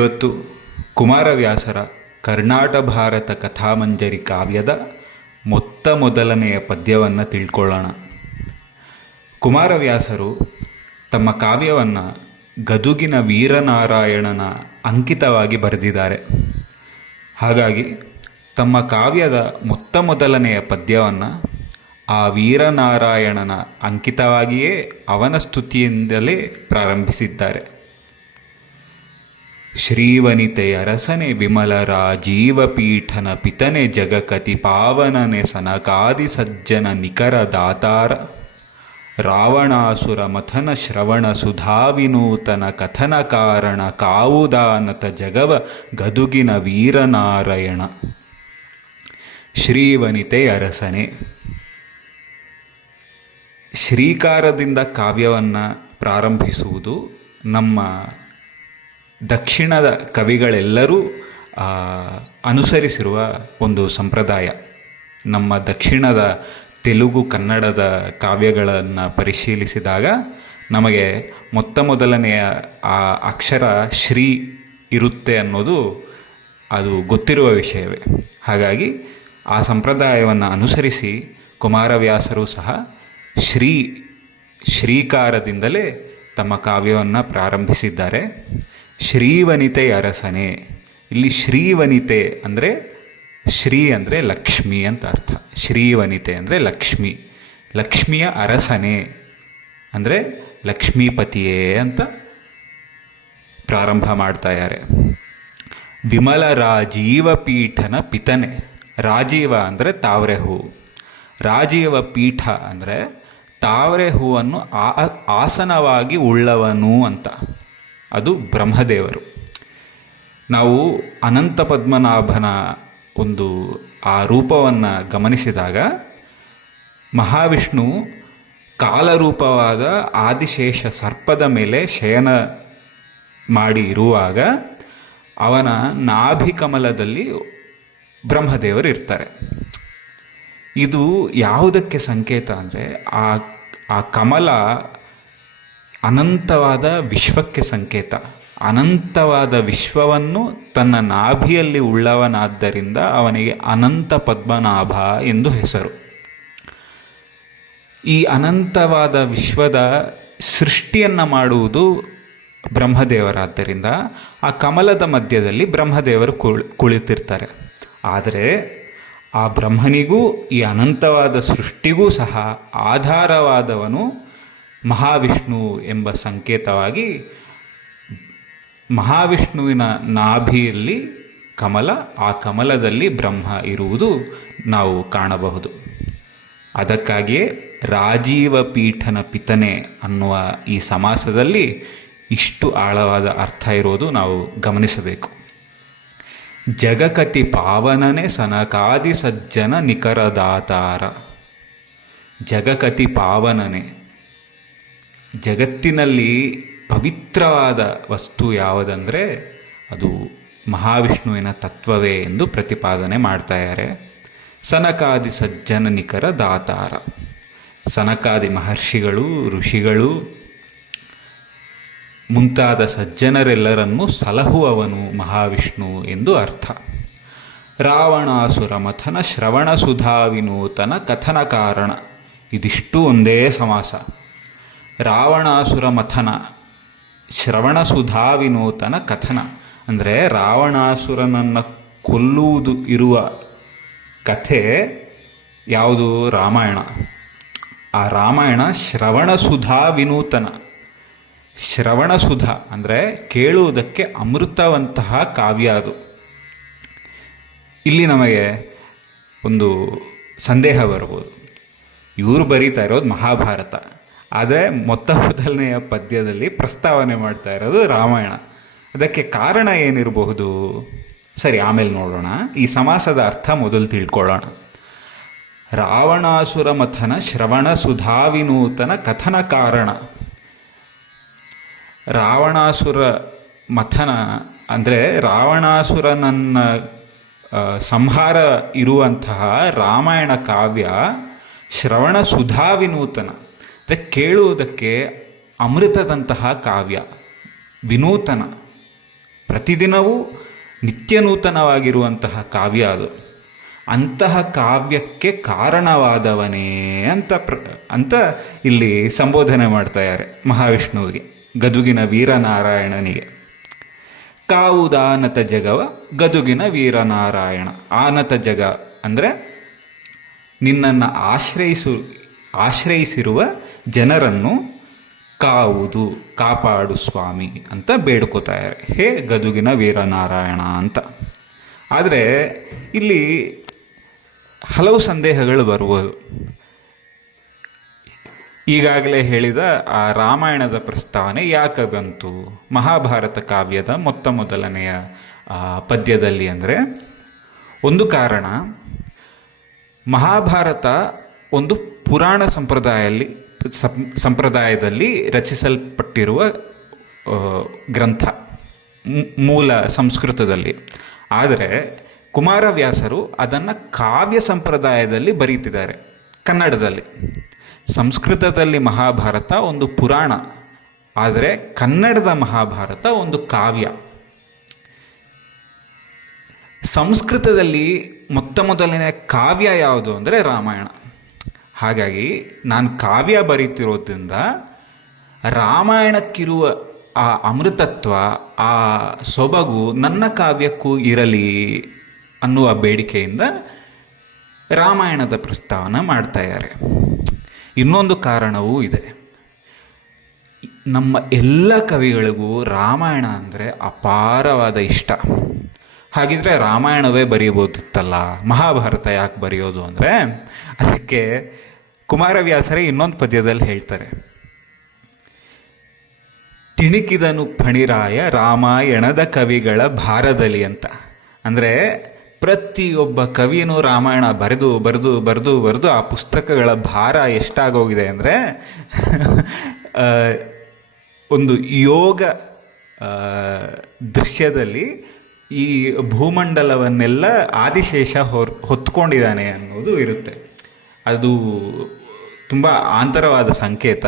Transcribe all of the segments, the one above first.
ಇವತ್ತು ಕುಮಾರವ್ಯಾಸರ ಕರ್ನಾಟ ಭಾರತ ಕಥಾಮಂಜರಿ ಕಾವ್ಯದ ಮೊತ್ತ ಮೊದಲನೆಯ ಪದ್ಯವನ್ನು ತಿಳ್ಕೊಳ್ಳೋಣ. ಕುಮಾರವ್ಯಾಸರು ತಮ್ಮ ಕಾವ್ಯವನ್ನು ಗದುಗಿನ ವೀರನಾರಾಯಣನ ಅಂಕಿತವಾಗಿ ಬರೆದಿದ್ದಾರೆ. ಹಾಗಾಗಿ ತಮ್ಮ ಕಾವ್ಯದ ಮೊತ್ತ ಮೊದಲನೆಯ ಪದ್ಯವನ್ನು ಆ ವೀರನಾರಾಯಣನ ಅಂಕಿತವಾಗಿಯೇ ಅವನ ಸ್ತುತಿಯಿಂದಲೇ ಪ್ರಾರಂಭಿಸಿದ್ದಾರೆ. ಶ್ರೀವನಿತೆ ಅರಸನೆ ವಿಮಲರ ಜೀವಪೀಠನ ಪಿತನೆ ಜಗಕತಿ ಪಾವನನೆ ಸನಕಾದಿ ಸಜ್ಜನ ನಿಖರ ದಾತಾರ. ರಾವಣಾಸುರ ಮಥನ ಶ್ರವಣ ಸುಧಾವಿನೂತನ ಕಥನ ಕಾರಣ ಕಾವುದಾನತ ಜಗವ ಗದುಗಿನ ವೀರನಾರಾಯಣ. ಶ್ರೀವನಿತೆ ಅರಸನೆ ಶ್ರೀಕಾರದಿಂದ ಕಾವ್ಯವನ್ನು ಪ್ರಾರಂಭಿಸುವುದು ನಮ್ಮ ದಕ್ಷಿಣದ ಕವಿಗಳೆಲ್ಲರೂ ಅನುಸರಿಸಿರುವ ಒಂದು ಸಂಪ್ರದಾಯ. ನಮ್ಮ ದಕ್ಷಿಣದ ತೆಲುಗು ಕನ್ನಡದ ಕಾವ್ಯಗಳನ್ನು ಪರಿಶೀಲಿಸಿದಾಗ ನಮಗೆ ಮೊತ್ತ ಮೊದಲನೆಯ, ಆ, ಅಕ್ಷರ ಶ್ರೀ ಇರುತ್ತೆ ಅನ್ನೋದು ಅದು ಗೊತ್ತಿರುವ ವಿಷಯವೇ. ಹಾಗಾಗಿ ಆ ಸಂಪ್ರದಾಯವನ್ನು ಅನುಸರಿಸಿ ಕುಮಾರವ್ಯಾಸರು ಸಹ ಶ್ರೀ, ಶ್ರೀಕಾರದಿಂದಲೇ ತಮ್ಮ ಕಾವ್ಯವನ್ನು ಪ್ರಾರಂಭಿಸಿದ್ದಾರೆ. ಶ್ರೀವನಿತೆ ಅರಸನೆ. ಇಲ್ಲಿ ಶ್ರೀವನಿತೆ ಅಂದರೆ ಶ್ರೀ ಅಂದರೆ ಲಕ್ಷ್ಮಿ ಅಂತ ಅರ್ಥ. ಶ್ರೀವನಿತೆ ಅಂದರೆ ಲಕ್ಷ್ಮಿ. ಲಕ್ಷ್ಮಿಯ ಅರಸನೆ ಅಂದರೆ ಲಕ್ಷ್ಮೀಪತಿಯೇ ಅಂತ ಪ್ರಾರಂಭ ಮಾಡ್ತಾ ಇದ್ದಾರೆ. ವಿಮಲ ರಾಜೀವ ಪೀಠನ ಪಿತನೆ. ರಾಜೀವ ಅಂದರೆ ತಾವರೆ ಹೂ ರಾಜೀವ ಪೀಠ ಅಂದರೆ ತಾವರೆ ಹೂವನ್ನು ಆ ಆಸನವಾಗಿ ಉಳ್ಳವನು ಅಂತ. ಅದು ಬ್ರಹ್ಮದೇವರು. ನಾವು ಅನಂತ ಪದ್ಮನಾಭನ ಒಂದು ಆ ರೂಪವನ್ನು ಗಮನಿಸಿದಾಗ ಮಹಾವಿಷ್ಣು ಕಾಲರೂಪವಾದ ಆದಿಶೇಷ ಸರ್ಪದ ಮೇಲೆ ಶಯನ ಮಾಡಿ ಇರುವಾಗ ಅವನ ನಾಭಿಕಮಲದಲ್ಲಿ ಬ್ರಹ್ಮದೇವರು ಇರ್ತಾರೆ. ಇದು ಯಾವುದಕ್ಕೆ ಸಂಕೇತ ಅಂದರೆ ಆ ಆ ಕಮಲ ಅನಂತವಾದ ವಿಶ್ವಕ್ಕೆ ಸಂಕೇತ. ಅನಂತವಾದ ವಿಶ್ವವನ್ನು ತನ್ನ ನಾಭಿಯಲ್ಲಿ ಉಳ್ಳವನಾದ್ದರಿಂದ ಅವನಿಗೆ ಅನಂತ ಪದ್ಮನಾಭ ಎಂದು ಹೆಸರು. ಈ ಅನಂತವಾದ ವಿಶ್ವದ ಸೃಷ್ಟಿಯನ್ನು ಮಾಡುವುದು ಬ್ರಹ್ಮದೇವರಾದ್ದರಿಂದ ಆ ಕಮಲದ ಮಧ್ಯದಲ್ಲಿ ಬ್ರಹ್ಮದೇವರು ಕುಳ್, ಕುಳಿತಿರ್ತಾರೆ. ಆದರೆ ಆ ಬ್ರಹ್ಮನಿಗೂ ಈ ಅನಂತವಾದ ಸೃಷ್ಟಿಗೂ ಸಹ ಆಧಾರವಾದವನು ಮಹಾವಿಷ್ಣು ಎಂಬ ಸಂಕೇತವಾಗಿ ಮಹಾವಿಷ್ಣುವಿನ ನಾಭಿಯಲ್ಲಿ ಕಮಲ, ಆ ಕಮಲದಲ್ಲಿ ಬ್ರಹ್ಮ ಇರುವುದು ನಾವು ಕಾಣಬಹುದು. ಅದಕ್ಕಾಗಿಯೇ ರಾಜೀವ ಪೀಠನ ಪಿತನೆ ಅನ್ನುವ ಈ ಸಮಾಸದಲ್ಲಿ ಇಷ್ಟು ಆಳವಾದ ಅರ್ಥ ಇರೋದು ನಾವು ಗಮನಿಸಬೇಕು. ಜಗಕತಿ ಪಾವನನೆ ಸನಕಾದಿ ಸಜ್ಜನ ನಿಖರದಾತಾರ ಜಗಕತಿ ಪಾವನನೆ ಜಗತ್ತಿನಲ್ಲಿ ಪವಿತ್ರವಾದ ವಸ್ತು ಯಾವುದಂದರೆ ಅದು ಮಹಾವಿಷ್ಣುವಿನ ತತ್ವವೇ ಎಂದು ಪ್ರತಿಪಾದನೆ ಮಾಡ್ತಾ ಇದ್ದಾರೆ ಸನಕಾದಿ ಸಜ್ಜನನಿಕರ ದಾತಾರ. ಸನಕಾದಿ ಮಹರ್ಷಿಗಳು, ಋಷಿಗಳು, ಮುಂತಾದ ಸಜ್ಜನರೆಲ್ಲರನ್ನು ಸಲಹುವವನು ಮಹಾವಿಷ್ಣು ಎಂದು ಅರ್ಥ. ರಾವಣಾಸುರ ಮಥನ ಶ್ರವಣ ಸುಧಾ ವಿನೂತನ ಕಥನ ಕಾರಣ ಇದಿಷ್ಟು ಒಂದೇ ಸಮಾಸ. ರಾವಣಾಸುರ ಮಥನ ಶ್ರವಣ ಸುಧಾ ವಿನೂತನ ಕಥನ. ಅಂದರೆ ರಾವಣಾಸುರನನ್ನು ಕೊಲ್ಲುವುದು ಇರುವ ಕಥೆ ಯಾವುದು? ರಾಮಾಯಣ. ಆ ರಾಮಾಯಣ ಶ್ರವಣ ಸುಧಾ ವಿನೂತನ ಶ್ರವಣಸುಧ ಅಂದರೆ ಕೇಳುವುದಕ್ಕೆ ಅಮೃತವಂತಹ ಕಾವ್ಯ ಅದು. ಇಲ್ಲಿ ನಮಗೆ ಒಂದು ಸಂದೇಹ ಬರ್ಬೋದು ಇವರು ಬರೀತಾ ಇರೋದು ಮಹಾಭಾರತ. ಆದರೆ ಮೊತ್ತ ಮೊದಲನೆಯ ಪದ್ಯದಲ್ಲಿ ಪ್ರಸ್ತಾವನೆ ಮಾಡ್ತಾ ಇರೋದು ರಾಮಾಯಣ. ಅದಕ್ಕೆ ಕಾರಣ ಏನಿರಬಹುದು? ಸರಿ, ಆಮೇಲೆ ನೋಡೋಣ. ಈ ಸಮಾಸದ ಅರ್ಥ ಮೊದಲು ತಿಳ್ಕೊಳ್ಳೋಣ. ರಾವಣಾಸುರ ಮಥನ ಶ್ರವಣ ಸುಧಾವಿನೂತನ ಕಥನ ಕಾರಣ. ರಾವಣಾಸುರ ಮಥನ ಅಂದರೆ ರಾವಣಾಸುರನನ್ನ ಸಂಹಾರ ಇರುವಂತಹ ರಾಮಾಯಣ ಕಾವ್ಯ ಶ್ರವಣ ಸುಧಾ ವಿನೂತನ ಅಂದರೆ ಕೇಳುವುದಕ್ಕೆ ಅಮೃತದಂತಹ ಕಾವ್ಯ, ವಿನೂತನ, ಪ್ರತಿದಿನವೂ ನಿತ್ಯ ನೂತನವಾಗಿರುವಂತಹ ಕಾವ್ಯ ಅದು. ಅಂತಹ ಕಾವ್ಯಕ್ಕೆ ಕಾರಣವಾದವನೇ ಅಂತ ಪ್ರ, ಅಂತ ಇಲ್ಲಿ ಸಂಬೋಧನೆ ಮಾಡ್ತಾ ಇದ್ದಾರೆ ಮಹಾವಿಷ್ಣುವಿಗೆ, ಗದುಗಿನ ವೀರನಾರಾಯಣನಿಗೆ. ಕಾವುದಾನತ ಜಗವ ಗದುಗಿನ ವೀರನಾರಾಯಣ. ಆನತ ಜಗ ಅಂದರೆ ನಿನ್ನನ್ನು ಆಶ್ರಯಿಸು ಆಶ್ರಯಿಸಿರುವ ಜನರನ್ನು ಕಾವುದು, ಕಾಪಾಡು ಸ್ವಾಮಿ ಅಂತ ಬೇಡ್ಕೋತಾರೆ. ಹೇ ಗದುಗಿನ ವೀರನಾರಾಯಣ ಅಂತ. ಆದರೆ ಇಲ್ಲಿ ಹಲವು ಸಂದೇಹಗಳು ಬರುವುದು ಈಗಾಗಲೇ ಹೇಳಿದ ಆ ರಾಮಾಯಣದ ಪ್ರಸ್ತಾವನೆ ಯಾಕೆ ಬಂತು ಮಹಾಭಾರತ ಕಾವ್ಯದ ಮೊತ್ತ ಮೊದಲನೆಯ ಪದ್ಯದಲ್ಲಿ ಅಂದರೆ ಒಂದು ಕಾರಣ ಮಹಾಭಾರತ ಒಂದು ಪುರಾಣ ಸಂಪ್ರದಾಯದಲ್ಲಿ ಸಂ- ಸಂಪ್ರದಾಯದಲ್ಲಿ ರಚಿಸಲ್ಪಟ್ಟಿರುವ ಗ್ರಂಥ ಮೂಲ ಸಂಸ್ಕೃತದಲ್ಲಿ. ಆದರೆ ಕುಮಾರವ್ಯಾಸರು ಅದನ್ನು ಕಾವ್ಯ ಸಂಪ್ರದಾಯದಲ್ಲಿ ಬರೀತಿದ್ದಾರೆ, ಕನ್ನಡದಲ್ಲಿ. ಸಂಸ್ಕೃತದಲ್ಲಿ ಮಹಾಭಾರತ ಒಂದು ಪುರಾಣ, ಆದರೆ ಕನ್ನಡದ ಮಹಾಭಾರತ ಒಂದು ಕಾವ್ಯ. ಸಂಸ್ಕೃತದಲ್ಲಿ ಮೊತ್ತ ಮೊದಲನೇ ಕಾವ್ಯ ಯಾವುದು ಅಂದರೆ ರಾಮಾಯಣ. ಹಾಗಾಗಿ ನಾನು ಕಾವ್ಯ ಬರೀತಿರೋದ್ರಿಂದ ರಾಮಾಯಣಕ್ಕಿರುವ ಆ ಅಮೃತತ್ವ, ಆ ಸೊಬಗು ನನ್ನ ಕಾವ್ಯಕ್ಕೂ ಇರಲಿ ಅನ್ನುವ ಬೇಡಿಕೆಯಿಂದ ರಾಮಾಯಣದ ಪ್ರಸ್ತಾವನ ಮಾಡ್ತಾ ಇದ್ದಾರೆ. ಇನ್ನೊಂದು ಕಾರಣವೂ ಇದೆ. ನಮ್ಮ ಎಲ್ಲ ಕವಿಗಳಿಗೂ ರಾಮಾಯಣ ಅಂದರೆ ಅಪಾರವಾದ ಇಷ್ಟ. ಹಾಗಿದ್ರೆ ರಾಮಾಯಣವೇ ಬರೀಬೋದಿತ್ತಲ್ಲ ಮಹಾಭಾರತ ಯಾಕೆ ಬರೆಯೋದು ಅಂದರೆ, ಅದಕ್ಕೆ ಕುಮಾರವ್ಯಾಸರೇ ಇನ್ನೊಂದು ಪದ್ಯದಲ್ಲಿ ಹೇಳ್ತಾರೆ. ತಿಣಿಕಿದನು ಫಣಿರಾಯ ರಾಮಾಯಣದ ಕವಿಗಳ ಭಾರದಲ್ಲಿ ಅಂತ. ಅಂದರೆ ಪ್ರತಿಯೊಬ್ಬ ಕವಿಯೂ ರಾಮಾಯಣ ಬರೆದು ಬರೆದು ಬರೆದು ಬರೆದು ಆ ಪುಸ್ತಕಗಳ ಭಾರ ಎಷ್ಟಾಗೋಗಿದೆ ಅಂದರೆ ಒಂದು ಯೋಗ ದೃಶ್ಯದಲ್ಲಿ ಈ ಭೂಮಂಡಲವನ್ನೆಲ್ಲ ಆದಿಶೇಷ ಹೊರ್, ಹೊತ್ಕೊಂಡಿದ್ದಾನೆ ಅನ್ನೋದು ಇರುತ್ತೆ. ಅದು ತುಂಬ ಆಂತರವಾದ ಸಂಕೇತ.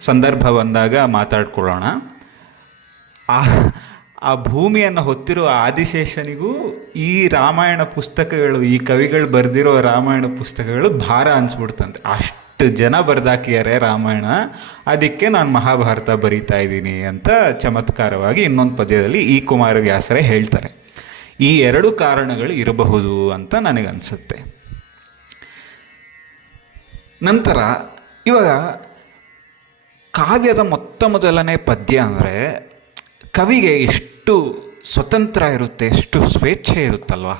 ಸಂದರ್ಭ ಬಂದಾಗ ಮಾತಾಡ್ಕೊಳ್ಳೋಣ. ಆ ಆ ಭೂಮಿಯನ್ನು ಹೊತ್ತಿರುವ ಆದಿಶೇಷನಿಗೂ ಈ ರಾಮಾಯಣ ಪುಸ್ತಕಗಳು, ಈ ಕವಿಗಳು ಬರೆದಿರೋ ರಾಮಾಯಣ ಪುಸ್ತಕಗಳು ಭಾರ ಅನಿಸ್ಬಿಡ್ತಂತೆ. ಅಷ್ಟು ಜನ ಬರ್ದಾಕಿಯಾರೆ ರಾಮಾಯಣ, ಅದಕ್ಕೆ ನಾನು ಮಹಾಭಾರತ ಬರೀತಾ ಇದ್ದೀನಿ ಅಂತ ಚಮತ್ಕಾರವಾಗಿ ಇನ್ನೊಂದು ಪದ್ಯದಲ್ಲಿ ಈ ಕುಮಾರ ವ್ಯಾಸರೇ ಹೇಳ್ತಾರೆ. ಈ ಎರಡು ಕಾರಣಗಳು ಇರಬಹುದು ಅಂತ ನನಗನ್ಸುತ್ತೆ. ನಂತರ ಇವಾಗ ಕಾವ್ಯದ ಮೊತ್ತ ಮೊದಲನೇ ಪದ್ಯ ಅಂದರೆ ಕವಿಗೆ ಎಷ್ಟು ಸ್ವತಂತ್ರ ಇರುತ್ತೆ, ಎಷ್ಟು ಸ್ವೇಚ್ಛೆ ಇರುತ್ತಲ್ವ?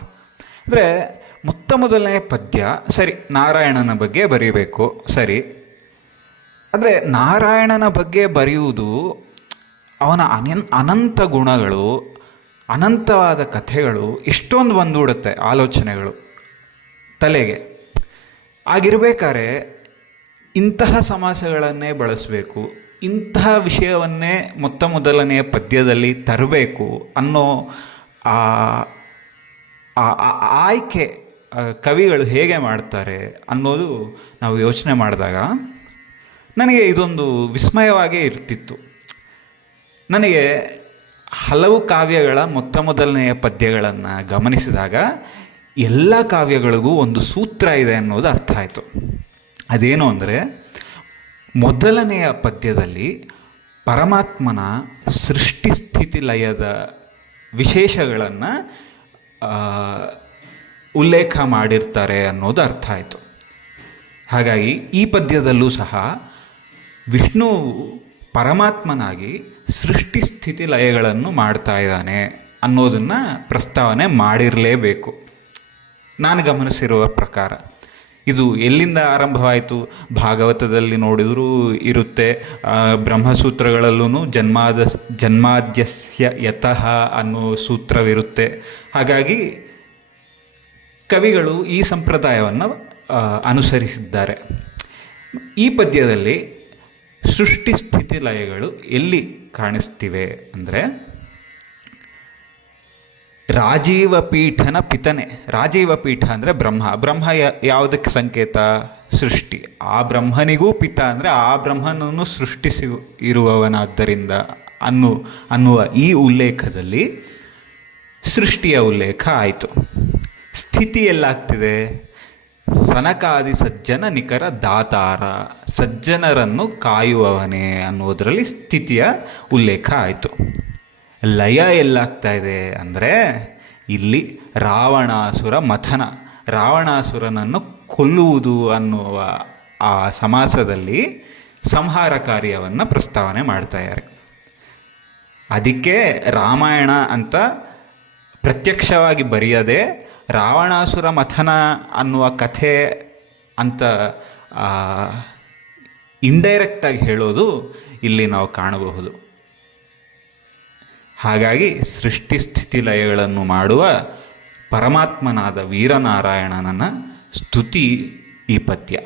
ಅಂದರೆ ಮೊತ್ತ ಮೊದಲನೇ ಪದ್ಯ, ಸರಿ, ನಾರಾಯಣನ ಬಗ್ಗೆ ಬರೀಬೇಕು, ಸರಿ. ಆದರೆ ನಾರಾಯಣನ ಬಗ್ಗೆ ಬರೆಯುವುದು ಅವನ ಅನನ್, ಅನಂತ ಗುಣಗಳು, ಅನಂತವಾದ ಕಥೆಗಳು, ಇಷ್ಟೊಂದು ಬಂದುಬಿಡುತ್ತೆ ಆಲೋಚನೆಗಳು ತಲೆಗೆ. ಆಗಿರಬೇಕಾದ್ರೆ ಇಂತಹ ಸಮಾಸಗಳನ್ನೇ ಬಳಸಬೇಕು, ಇಂತಹ ವಿಷಯವನ್ನೇ ಮೊತ್ತ ಮೊದಲನೆಯ ಪದ್ಯದಲ್ಲಿ ತರಬೇಕು ಅನ್ನೋ ಆ ಆಯ್ಕೆ ಕವಿಗಳು ಹೇಗೆ ಮಾಡ್ತಾರೆ ಅನ್ನೋದು ನಾವು ಯೋಚನೆ ಮಾಡಿದಾಗ ನನಗೆ ಇದೊಂದು ವಿಸ್ಮಯವಾಗೇ ಇರ್ತಿತ್ತು. ನನಗೆ ಹಲವು ಕಾವ್ಯಗಳ ಮೊತ್ತ ಮೊದಲನೆಯ ಪದ್ಯಗಳನ್ನು ಗಮನಿಸಿದಾಗ ಎಲ್ಲ ಕಾವ್ಯಗಳಿಗೂ ಒಂದು ಸೂತ್ರ ಇದೆ ಅನ್ನೋದು ಅರ್ಥ ಆಯಿತು. ಅದೇನು ಅಂದರೆ, ಮೊದಲನೆಯ ಪದ್ಯದಲ್ಲಿ ಪರಮಾತ್ಮನ ಸೃಷ್ಟಿ ಸ್ಥಿತಿ ಲಯದ ವಿಶೇಷಗಳನ್ನು ಉಲ್ಲೇಖ ಮಾಡಿರ್ತಾರೆ ಅನ್ನೋದು ಅರ್ಥ ಆಯಿತು. ಹಾಗಾಗಿ ಈ ಪದ್ಯದಲ್ಲೂ ಸಹ ವಿಷ್ಣು ಪರಮಾತ್ಮನಾಗಿ ಸೃಷ್ಟಿ ಸ್ಥಿತಿ ಲಯಗಳನ್ನು ಮಾಡ್ತಾ ಇದ್ದಾನೆ ಅನ್ನೋದನ್ನು ಪ್ರಸ್ತಾವನೆ ಮಾಡಿರಲೇಬೇಕು. ನಾನು ಗಮನಿಸಿರುವ ಪ್ರಕಾರ, ಇದು ಎಲ್ಲಿಂದ ಆರಂಭವಾಯಿತು? ಭಾಗವತದಲ್ಲಿ ನೋಡಿದರೂ ಇರುತ್ತೆ. ಬ್ರಹ್ಮಸೂತ್ರಗಳಲ್ಲೂ ಜನ್ಮಾದ, ಜನ್ಮಾದ್ಯಸ್ಯ ಯತಃ ಅನ್ನೋ ಸೂತ್ರವಿರುತ್ತೆ. ಹಾಗಾಗಿ ಕವಿಗಳು ಈ ಸಂಪ್ರದಾಯವನ್ನು ಅನುಸರಿಸಿದ್ದಾರೆ. ಈ ಪದ್ಯದಲ್ಲಿ ಸೃಷ್ಟಿ ಸ್ಥಿತಿ ಲಯಗಳು ಎಲ್ಲಿ ಕಾಣಿಸ್ತಿವೆ ಅಂದರೆ, ರಾಜೀವ ಪೀಠನ ಪಿತನೆ. ರಾಜೀವ ಪೀಠ ಅಂದರೆ ಬ್ರಹ್ಮ. ಬ್ರಹ್ಮ ಯಾವುದಕ್ಕೆ ಸಂಕೇತ? ಸೃಷ್ಟಿ. ಆ ಬ್ರಹ್ಮನಿಗೂ ಪಿತ ಅಂದರೆ ಆ ಬ್ರಹ್ಮನನ್ನು ಸೃಷ್ಟಿಸಿ ಇರುವವನಾದ್ದರಿಂದ ಅನ್ನು, ಅನ್ನುವ ಈ ಉಲ್ಲೇಖದಲ್ಲಿ ಸೃಷ್ಟಿಯ ಉಲ್ಲೇಖ ಆಯಿತು. ಸ್ಥಿತಿ ಎಲ್ಲಾಗ್ತಿದೆ ಸನಕಾದಿ ಸಜ್ಜನ ನಿಖರ ದಾತಾರ. ಸಜ್ಜನರನ್ನು ಕಾಯುವವನೇ ಅನ್ನೋದರಲ್ಲಿ ಸ್ಥಿತಿಯ ಉಲ್ಲೇಖ ಆಯಿತು. ಲಯ ಎಲ್ಲಾಗ್ತಾ ಇದೆ ಅಂದರೆ ಇಲ್ಲಿ ರಾವಣಾಸುರ ಮಥನ. ರಾವಣಾಸುರನನ್ನು ಕೊಲ್ಲುವುದು ಅನ್ನುವ ಆ ಸಮಾಸದಲ್ಲಿ ಸಂಹಾರ ಕಾರ್ಯವನ್ನು ಪ್ರಸ್ತಾವನೆ ಮಾಡ್ತಾ ಇದ್ದಾರೆ. ಅದಕ್ಕೆ ರಾಮಾಯಣ ಅಂತ ಪ್ರತ್ಯಕ್ಷವಾಗಿ ಬರೆಯದೆ ರಾವಣಾಸುರ ಮಥನ ಅನ್ನುವ ಕಥೆ ಅಂತ ಇಂಡೈರೆಕ್ಟಾಗಿ ಹೇಳೋದು ಇಲ್ಲಿ ನಾವು ಕಾಣಬಹುದು. ಹಾಗಾಗಿ ಸೃಷ್ಟಿ ಸ್ಥಿತಿ ಲಯಗಳನ್ನು ಮಾಡುವ ಪರಮಾತ್ಮನಾದ ವೀರನಾರಾಯಣನನ್ನ ಸ್ತುತಿ ಈ ಪದ್ಯ.